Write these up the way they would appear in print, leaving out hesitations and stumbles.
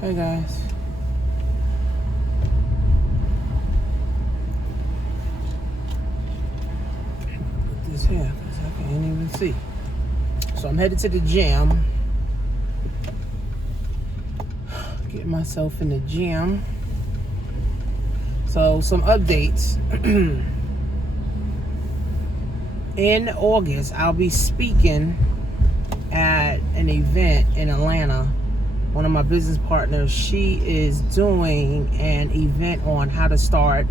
Hey guys. Put this here because I can't even see. So I'm headed to the gym. Get myself in the gym. So some updates. In August, I'll be speaking at an event in Atlanta. One of my business partners, she is doing an event on how to start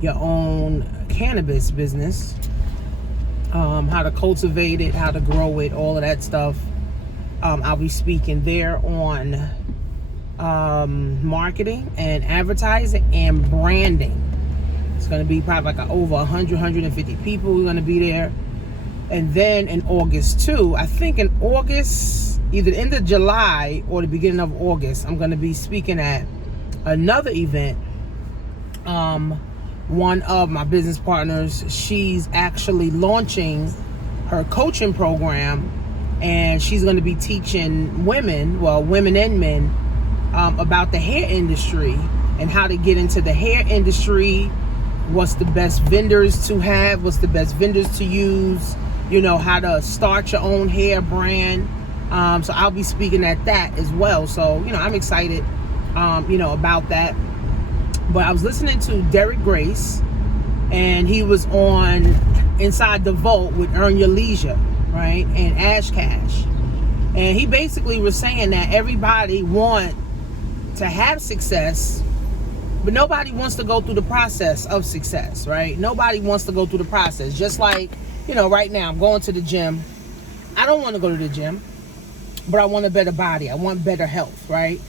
your own cannabis business, how to cultivate it, how to grow it, all of that stuff. I'll be speaking there on marketing and advertising and branding. It's going to be probably like over 150 people who are going to be there. And then in August too, I think in August, either the end of July or the beginning of August, I'm going to be speaking at another event. One of my business partners, she's actually launching her coaching program, and she's going to be teaching women and men, about the hair industry and how to get into the hair industry, what's the best vendors to have, what's the best vendors to use, how to start your own hair brand. So I'll be speaking at that as well. So, I'm excited, about that. But I was listening to Derek Grace, and he was on Inside the Vault with Earn Your Leisure, right? And Ash Cash. And he basically was saying that everybody wants to have success, but nobody wants to go through the process of success, right? Nobody wants to go through the process. Just like, right now I'm going to the gym. I don't want to go to the gym, but I want a better body. I want better health, right?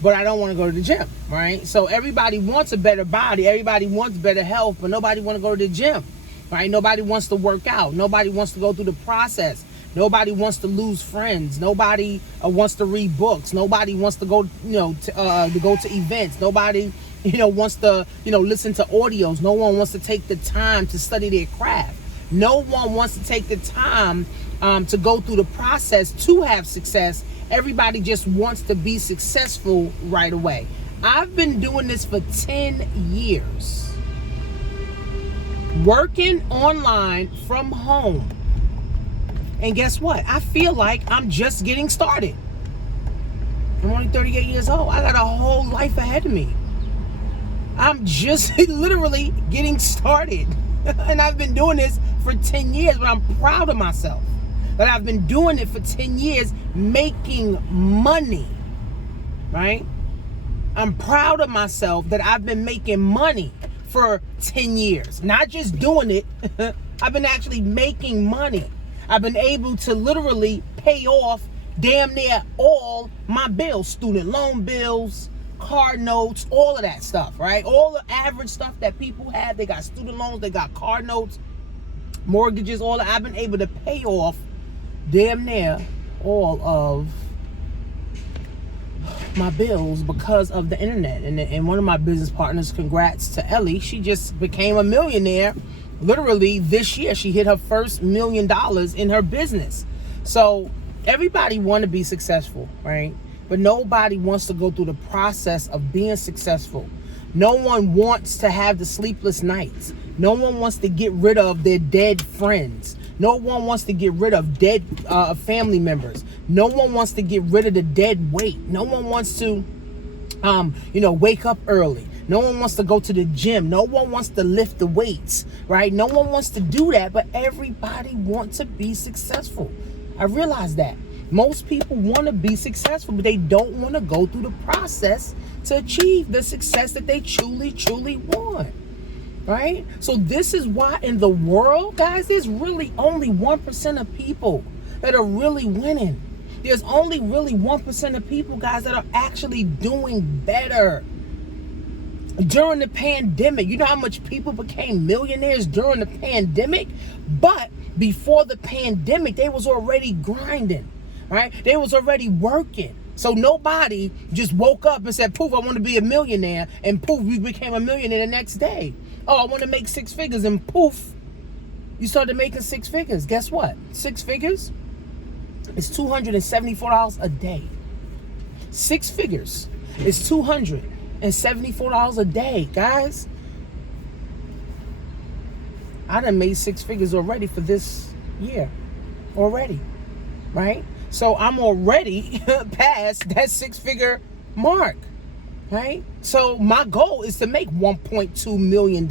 But I don't want to go to the gym, right? So everybody wants a better body. Everybody wants better health, but nobody wants to go to the gym, right? Nobody wants to work out. Nobody wants to go through the process. Nobody wants to lose friends. Nobody wants to read books. Nobody wants to go, to go to events. Nobody, wants to, listen to audios. No one wants to take the time to study their craft. No one wants to take the time to go through the process to have success. Everybody just wants to be successful right away. I've been doing this for 10 years. Working online from home. And guess what? I feel like I'm just getting started. I'm only 38 years old. I got a whole life ahead of me. I'm just literally getting started. And I've been doing this for 10 years, but I'm proud of myself that I've been doing it for 10 years, making money, right? I'm proud of myself that I've been making money for 10 years. Not just doing it, I've been actually making money. I've been able to literally pay off damn near all my bills, student loan bills, car notes, all of that stuff, right? All the average stuff that people have. They got student loans, they got car notes, mortgages, all that. I've been able to pay off damn near all of my bills because of the internet. And one of my business partners, congrats to Ellie, she just became a millionaire. Literally this year, she hit her first $1 million in her business. So everybody want to be successful, right? But nobody wants to go through the process of being successful. No one wants to have the sleepless nights. No one wants to get rid of their dead friends. No one wants to get rid of dead family members. No one wants to get rid of the dead weight. No one wants to, wake up early. No one wants to go to the gym. No one wants to lift the weights, right? No one wants to do that, but everybody wants to be successful. I realize that. Most people want to be successful, but they don't want to go through the process to achieve the success that they truly, truly want, right? So this is why in the world, guys, there's really only 1% of people that are really winning. There's only really 1% of people, guys, that are actually doing better. During the pandemic, you know how much people became millionaires during the pandemic? But before the pandemic, they was already grinding, right? They was already working. So nobody just woke up and said, poof, I want to be a millionaire, and poof, you became a millionaire the next day. Oh, I want to make 6 figures, and poof, you started making 6 figures. Guess what? 6 figures is $274 a day. 6 figures. It's $274 a day, guys. I done made 6 figures already for this year. Already. Right? So I'm already past that 6-figure mark. Right? So my goal is to make $1.2 million,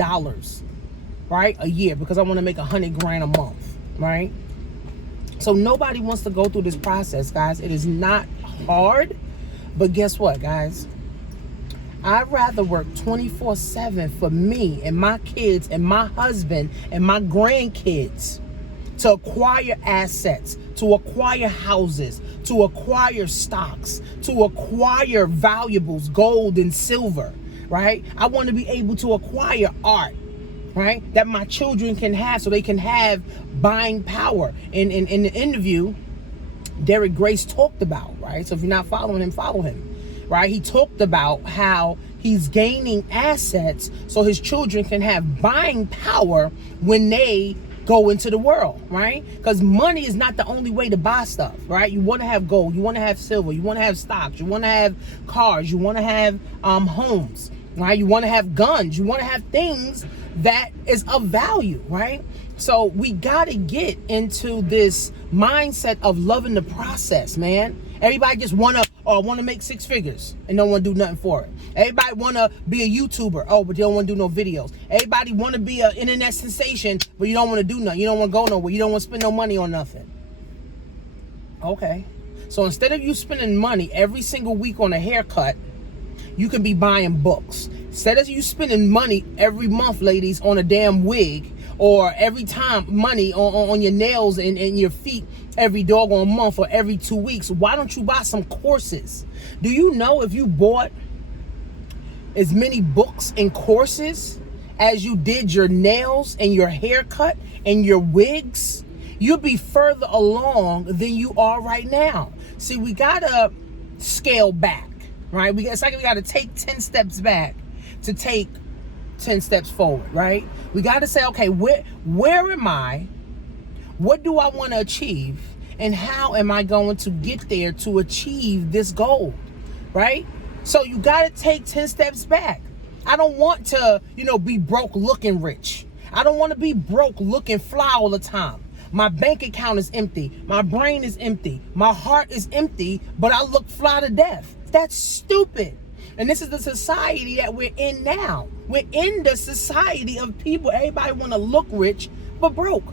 right, a year, because I want to make $100,000 a month, right? So nobody wants to go through this process, guys. It is not hard, but guess what, guys? I'd rather work 24/7 for me and my kids and my husband and my grandkids to acquire assets, to acquire houses, to acquire stocks, to acquire valuables, gold and silver, right? I want to be able to acquire art, right, that my children can have, so they can have buying power. In the interview, Derek Grace talked about, right? So if you're not following him, follow him, right? He talked about how he's gaining assets so his children can have buying power when they go into the world, right? Because money is not the only way to buy stuff, right? You want to have gold, you want to have silver, you want to have stocks, you want to have cars, you want to have homes, right? You want to have guns, you want to have things that is of value, right? So we got to get into this mindset of loving the process, man. Everybody just want to make 6 figures and don't want to do nothing for it. Everybody want to be a YouTuber, but you don't want to do no videos. Everybody want to be an internet sensation, but you don't want to do nothing. You don't want to go nowhere. You don't want to spend no money on nothing. Okay. So instead of you spending money every single week on a haircut, you can be buying books. Instead of you spending money every month, ladies, on a damn wig, or every time money on your nails and your feet every doggone month or every 2 weeks, why don't you buy some courses? Do you know if you bought as many books and courses as you did your nails and your haircut and your wigs, you'll be further along than you are right now. See, we gotta scale back, right? It's like we gotta take 10 steps back to take 10 steps forward, right? We got to say, okay, where am I? What do I want to achieve? And how am I going to get there to achieve this goal, right? So you got to take 10 steps back. I don't want to, be broke looking rich. I don't want to be broke looking fly all the time. My bank account is empty. My brain is empty. My heart is empty, but I look fly to death. That's stupid. And this is the society that we're in now. We're in the society of people. Everybody want to look rich, but broke.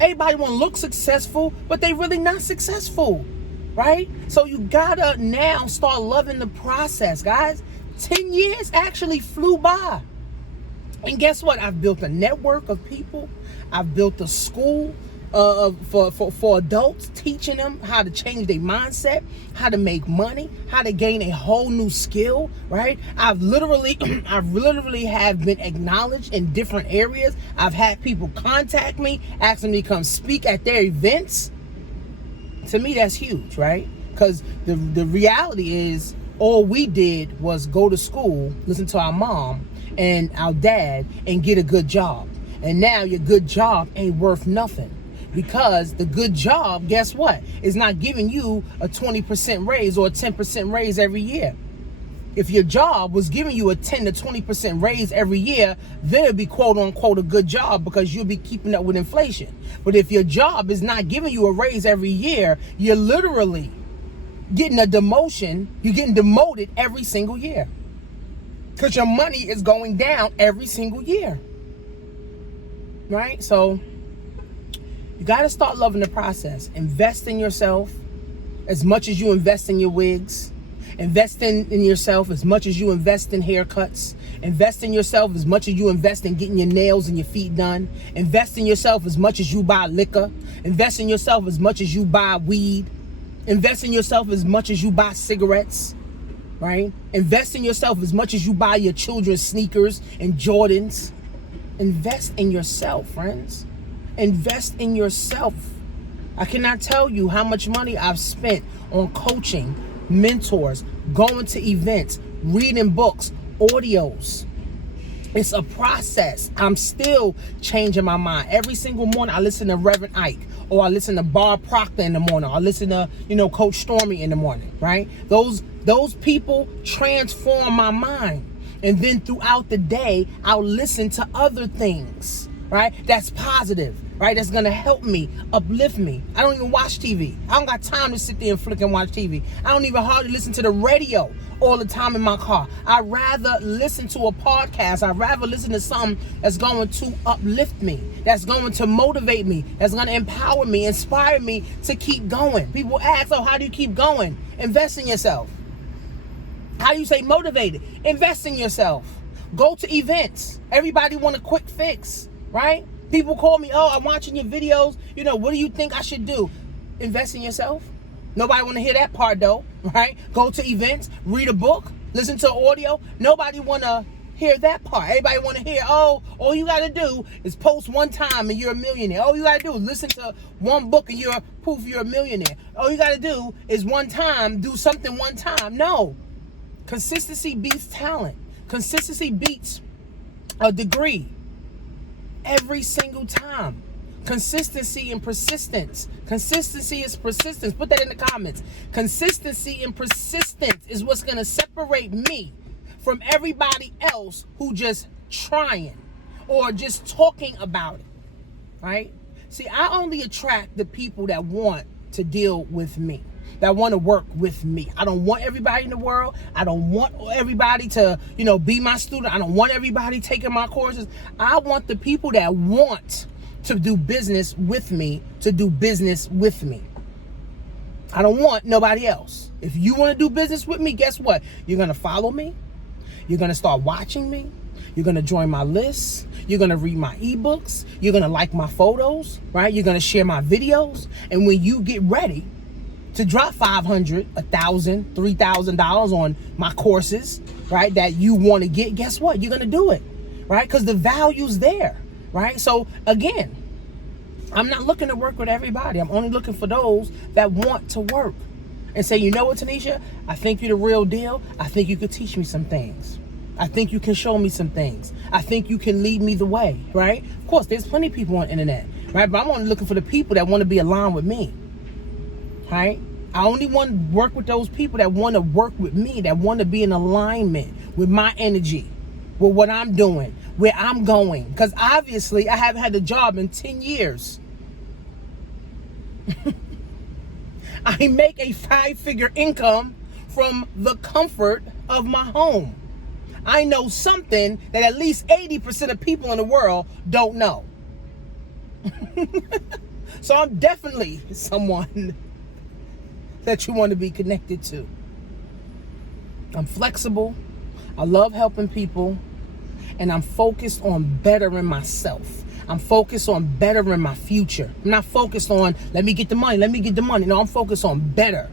Everybody want to look successful, but they really not successful, right? So you gotta now start loving the process, guys. 10 years actually flew by. And guess what? I've built a network of people. I've built a school for adults, teaching them how to change their mindset, how to make money, how to gain a whole new skill, right? I've literally have been acknowledged in different areas. I've had people contact me, asking me to come speak at their events. To me, that's huge, right? Because the reality is, all we did was go to school, listen to our mom and our dad, and get a good job. And now your good job ain't worth nothing. Because the good job, guess what, is not giving you a 20% raise or a 10% raise every year. If your job was giving you a 10 to 20% raise every year, then it'd be quote unquote a good job, because you'll be keeping up with inflation. But if your job is not giving you a raise every year, you're literally getting a demotion. You're getting demoted every single year, because your money is going down every single year, right? So you got to start loving the process. Invest in yourself as much as you invest in your wigs. Invest in yourself as much as you invest in haircuts. Invest in yourself as much as you invest in getting your nails and your feet done. Invest in yourself as much as you buy liquor. Invest in yourself as much as you buy weed. Invest in yourself as much as you buy cigarettes, right? Invest in yourself as much as you buy your children's sneakers and Jordans. Invest in yourself, friends. Invest in yourself. I cannot tell you how much money I've spent on coaching, mentors, going to events, reading books, audios, It's a process. I'm still changing my mind. Every single morning I listen to Reverend Ike, or I listen to Bob Proctor in the morning, or I listen to, Coach Stormy in the morning, right? Those people transform my mind. And then throughout the day, I'll listen to other things, right? That's positive, right? That's going to help me, uplift me. I don't even watch TV. I don't got time to sit there and flick and watch TV. I don't even hardly listen to the radio all the time in my car. I'd rather listen to a podcast. I'd rather listen to something that's going to uplift me, that's going to motivate me, that's going to empower me, inspire me to keep going. People ask, oh, how do you keep going? Invest in yourself. How do you stay motivated? Invest in yourself. Go to events. Everybody want a quick fix, right? People call me, oh, I'm watching your videos. What do you think I should do? Invest in yourself. Nobody want to hear that part though, right? Go to events, read a book, listen to audio. Nobody want to hear that part. Everybody want to hear, oh, all you got to do is post one time and you're a millionaire. All you got to do is listen to one book and you're a millionaire. All you got to do is one time, do something one time. No. Consistency beats talent. Consistency beats a degree every single time. Consistency and persistence. Consistency is persistence. Put that in the comments. Consistency and persistence is what's going to separate me from everybody else who just trying or just talking about it, right? See, I only attract the people that want to deal with me, that want to work with me. I don't want everybody in the world. I don't want everybody to, be my student. I don't want everybody taking my courses. I want the people that want to do business with me to do business with me. I don't want nobody else. If you want to do business with me, guess what? You're going to follow me. You're going to start watching me. You're going to join my lists. You're going to read my ebooks. You're going to like my photos, right? You're going to share my videos. And when you get ready to drop $500, $1,000, $3,000 on my courses, right, that you want to get, guess what? You're going to do it, right? Because the value's there, right? So again, I'm not looking to work with everybody. I'm only looking for those that want to work and say, you know what, Tanisha, I think you're the real deal. I think you could teach me some things. I think you can show me some things. I think you can lead me the way, right? Of course, there's plenty of people on the internet, right? But I'm only looking for the people that want to be aligned with me, right? I only want to work with those people that want to work with me, that want to be in alignment with my energy, with what I'm doing, where I'm going. Because obviously, I haven't had a job in 10 years. I make a 5-figure income from the comfort of my home. I know something that at least 80% of people in the world don't know. So I'm definitely someone that you want to be connected to. I'm flexible. I love helping people. And I'm focused on bettering myself. I'm focused on bettering my future. I'm not focused on, let me get the money. No, I'm focused on better.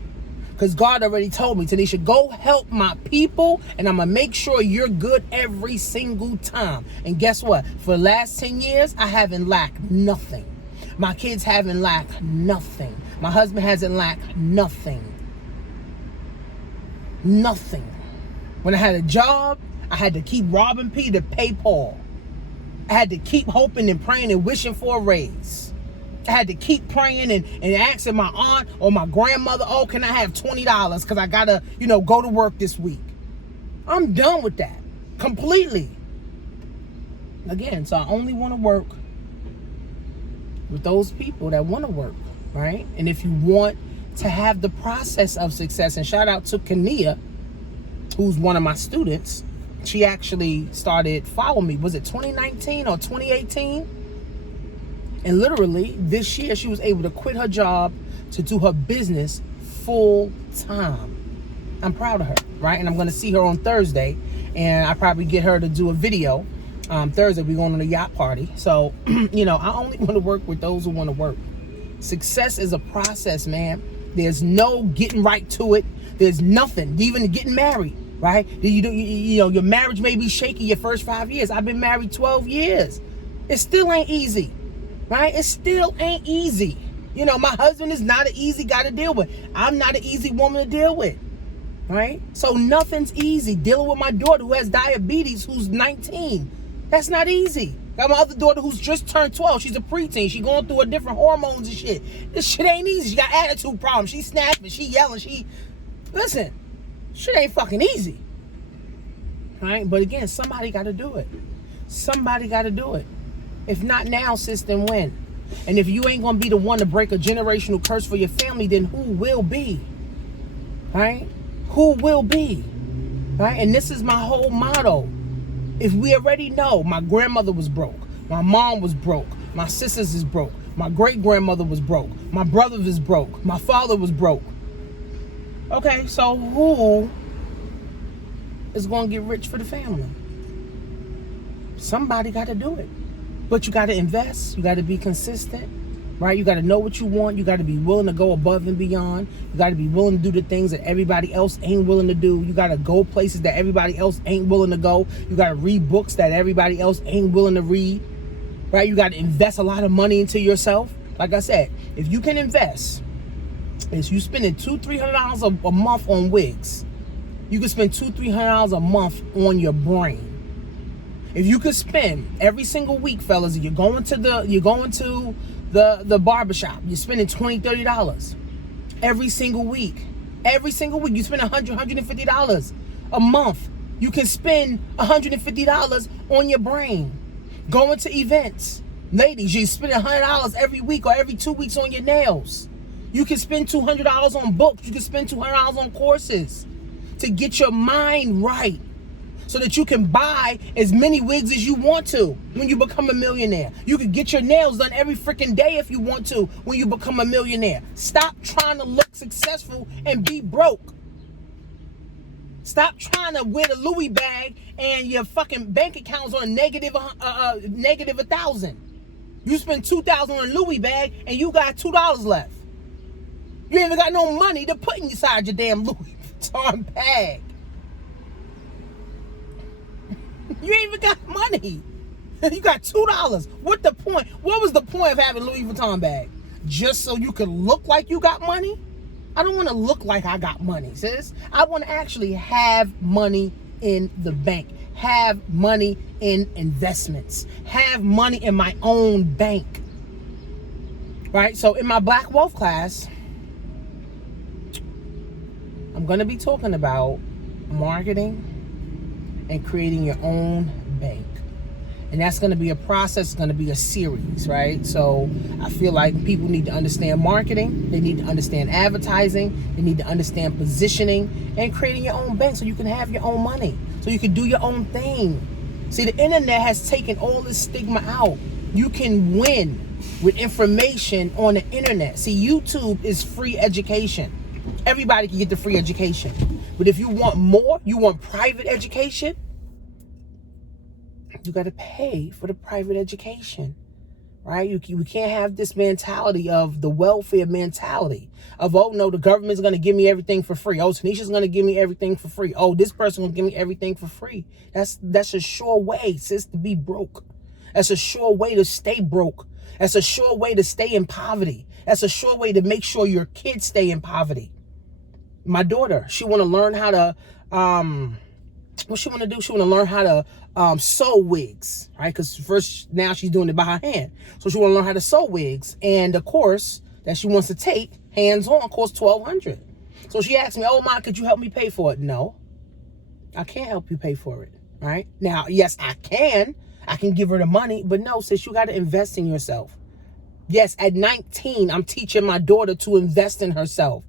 Because God already told me, Tanisha, go help my people, and I'm going to make sure you're good every single time. And guess what? For the last 10 years, I haven't lacked nothing. My kids haven't lacked nothing. My husband hasn't lacked nothing. Nothing. When I had a job, I had to keep robbing Peter to pay Paul. I had to keep hoping and praying and wishing for a raise. I had to keep praying and asking my aunt or my grandmother, oh, can I have $20 because I got to, go to work this week. I'm done with that completely. Again, so I only want to work with those people that want to work, right? And if you want to have the process of success, and shout out to Kania, who's one of my students. She actually started following me. Was it 2019 or 2018? And literally this year, she was able to quit her job to do her business full time. I'm proud of her, right? And I'm going to see her on Thursday, and I probably get her to do a video. Thursday, we're going on a yacht party. So, I only want to work with those who want to work. Success is a process, man. There's no getting right to it. There's nothing, even getting married, right? Your marriage may be shaky your first 5 years. I've been married 12 years. It still ain't easy. Right? It still ain't easy. My husband is not an easy guy to deal with. I'm not an easy woman to deal with. Right? So nothing's easy. Dealing with my daughter who has diabetes, who's 19. That's not easy. Got my other daughter who's just turned 12. She's a preteen. She going through a different hormones and shit. This shit ain't easy. She got attitude problems. She snapping. She yelling. Listen, shit ain't fucking easy. Right? But again, somebody got to do it. Somebody got to do it. If not now, sis, then when? And if you ain't going to be the one to break a generational curse for your family, then who will be? Right? Who will be? Right? And this is my whole motto. If we already know, my grandmother was broke, my mom was broke, my sisters is broke, my great-grandmother was broke, my brother was broke, my father was broke. Okay, so who is going to get rich for the family? Somebody got to do it. But you got to invest. You got to be consistent, right? You got to know what you want. You got to be willing to go above and beyond. You got to be willing to do the things that everybody else ain't willing to do. You got to go places that everybody else ain't willing to go. You got to read books that everybody else ain't willing to read, right? You got to invest a lot of money into yourself. Like I said, if you can invest, if you spending $200-300 a month on wigs, you can spend $200-300 a month on your brain. If you could spend every single week, fellas, you're going to the barbershop, you're spending $20-30 every single week. Every single week, you spend $150 a month. You can spend $150 on your brain. Going to events. Ladies, you spend $100 every week or every 2 weeks on your nails. You can spend $200 on books. You can spend $200 on courses to get your mind right, so that you can buy as many wigs as you want to when you become a millionaire. You can get your nails done every freaking day if you want to when you become a millionaire. Stop trying to look successful and be broke. Stop trying to wear the Louis bag and your fucking bank account's on negative 1,000. You spend $2,000 on a Louis bag and you got $2 left. You ain't even got no money to put inside your damn Louis Vuitton bag. You ain't even got money. You got $2. What the point? What was the point of having Louis Vuitton bag? Just so you could look like you got money? I don't want to look like I got money, sis. I want to actually have money in the bank. Have money in investments. Have money in my own bank. Right? So in my Black Wealth class, I'm going to be talking about marketing and creating your own bank. And that's going to be a process. It's going to be a series, right? So I feel like people need to understand marketing. They need to understand advertising. They need to understand positioning and creating your own bank so you can have your own money, so you can do your own thing. See, the internet has taken all this stigma out. You can win with information on the internet. See, YouTube is free education. Everybody can get the free education. But if you want more, you want private education, you got to pay for the private education, right? We can't have this mentality of the welfare mentality of, oh, no, the government's going to give me everything for free. Oh, Tanisha's going to give me everything for free. Oh, this person will give me everything for free. That's a sure way, sis, to be broke. That's a sure way to stay broke. That's a sure way to stay in poverty. That's a sure way to make sure your kids stay in poverty. My daughter, she want to learn how to, what she want to do? She want to learn how to sew wigs, right? Because first, now she's doing it by her hand. So she want to learn how to sew wigs. And the course that she wants to take, hands-on, costs $1,200. So she asked me, oh, Ma, could you help me pay for it? No, I can't help you pay for it, right? Now, yes, I can give her the money, but no, sis, you got to invest in yourself. Yes, at 19, I'm teaching my daughter to invest in herself.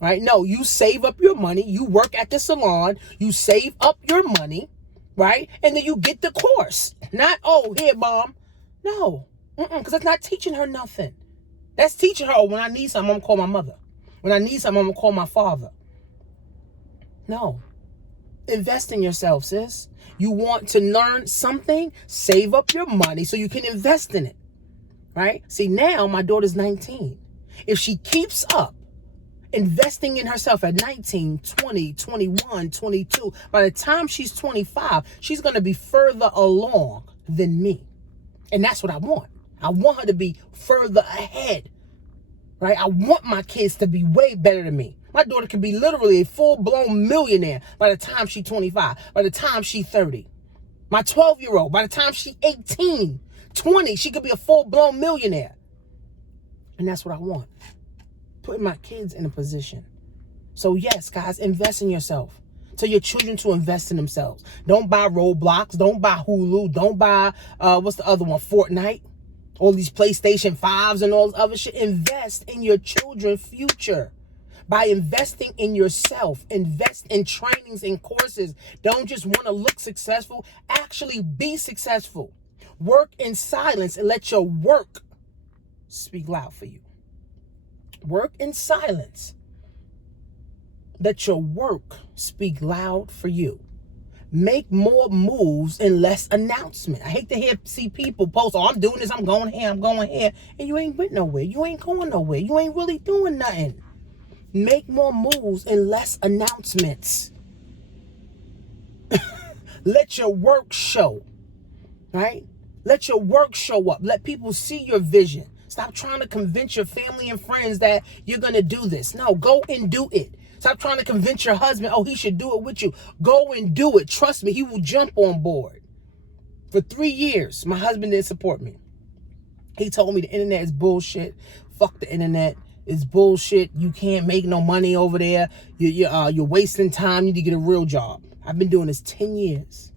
Right? No, you save up your money. You work at the salon. You save up your money, right? And then you get the course. Not, oh, here, Mom. No, because that's not teaching her nothing. That's teaching her, oh, when I need something, I'm going to call my mother. When I need something, I'm going to call my father. No. Invest in yourself, sis. You want to learn something? Save up your money so you can invest in it, right? See, now my daughter's 19. If she keeps up investing in herself at 19, 20, 21, 22. By the time she's 25, she's going to be further along than me. And that's what I want. I want her to be further ahead, right? I want my kids to be way better than me. My daughter can be literally a full-blown millionaire by the time she's 25, by the time she's 30. My 12-year-old, by the time she's 18, 20, she could be a full-blown millionaire. And that's what I want. Putting my kids in a position. So yes, guys, invest in yourself. Tell your children to invest in themselves. Don't buy Roblox. Don't buy Hulu. Don't buy, what's the other one? Fortnite. All these PlayStation 5s and all this other shit. Invest in your children's future. By investing in yourself. Invest in trainings and courses. Don't just want to look successful. Actually be successful. Work in silence and let your work speak loud for you. Work in silence. Let your work speak loud for you. Make more moves and less announcement. I hate to see people post, oh, I'm doing this, I'm going here, I'm going here. And you ain't went nowhere. You ain't going nowhere. You ain't really doing nothing. Make more moves and less announcements. Let your work show. Right? Let your work show up. Let people see your vision. Stop trying to convince your family and friends that you're going to do this. No, go and do it. Stop trying to convince your husband, oh, he should do it with you. Go and do it. Trust me, he will jump on board. For 3 years, my husband didn't support me. He told me the internet is bullshit. Fuck the internet. It's bullshit. You can't make no money over there. You're wasting time. You need to get a real job. I've been doing this 10 years.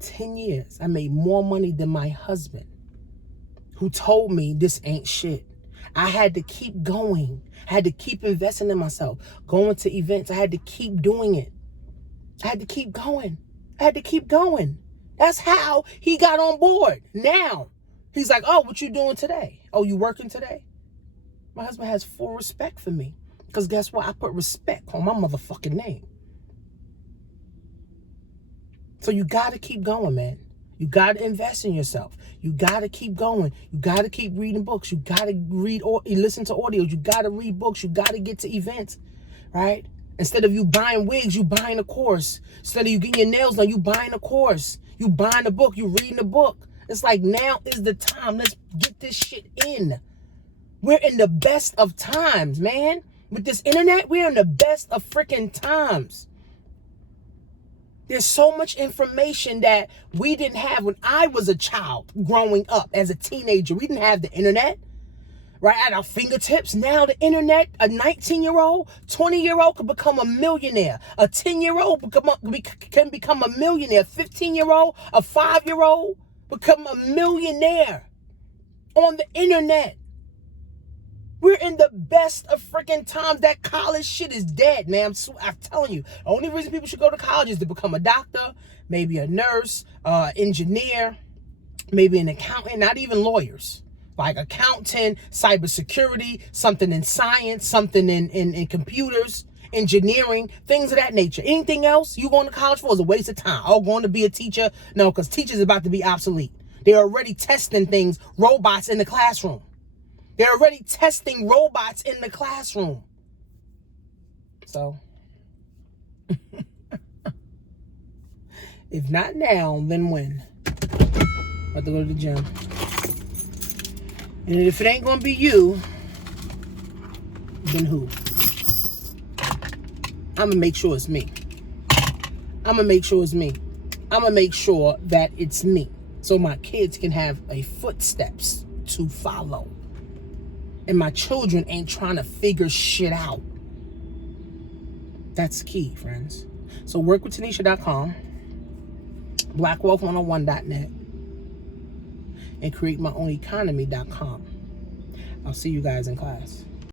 10 years. I made more money than my husband, who told me this ain't shit. I had to keep going. I had to keep investing in myself. Going to events. I had to keep doing it. I had to keep going. I had to keep going. That's how he got on board. Now, he's like, oh, what you doing today? Oh, you working today? My husband has full respect for me. Because guess what? I put respect on my motherfucking name. So you got to keep going, man. You got to invest in yourself. You got to keep going. You got to keep reading books. You got to read or listen to audios. You got to read books. You got to get to events, right? Instead of you buying wigs, you buying a course. Instead of you getting your nails done, you buying a course. You buying a book. You reading a book. It's like now is the time. Let's get this shit in. We're in the best of times, man. With this internet, we're in the best of freaking times. There's so much information that we didn't have when I was a child growing up as a teenager. We didn't have the internet right at our fingertips. Now the internet, a 19-year-old, 20-year-old could become a millionaire. A 10-year-old can become a millionaire. A 15-year-old, a 5-year-old become a millionaire on the internet. We're in the best of freaking times. That college shit is dead, man. I'm telling you. The only reason people should go to college is to become a doctor, maybe a nurse, engineer, maybe an accountant, not even lawyers. Like accountant, cybersecurity, something in science, something in computers, engineering, things of that nature. Anything else you going to college for is a waste of time. Oh, going to be a teacher? No, because teachers are about to be obsolete. They're already testing things, robots in the classroom. They're already testing robots in the classroom. So, if not now, then when? About to go to the gym. And if it ain't gonna be you, then who? I'm gonna make sure it's me. I'm gonna make sure it's me. I'm gonna make sure that it's me. So my kids can have a footsteps to follow. And my children ain't trying to figure shit out. That's key, friends. So workwithtanisha.com, blackwealth101.net, and createmyown.economy.com. I'll see you guys in class.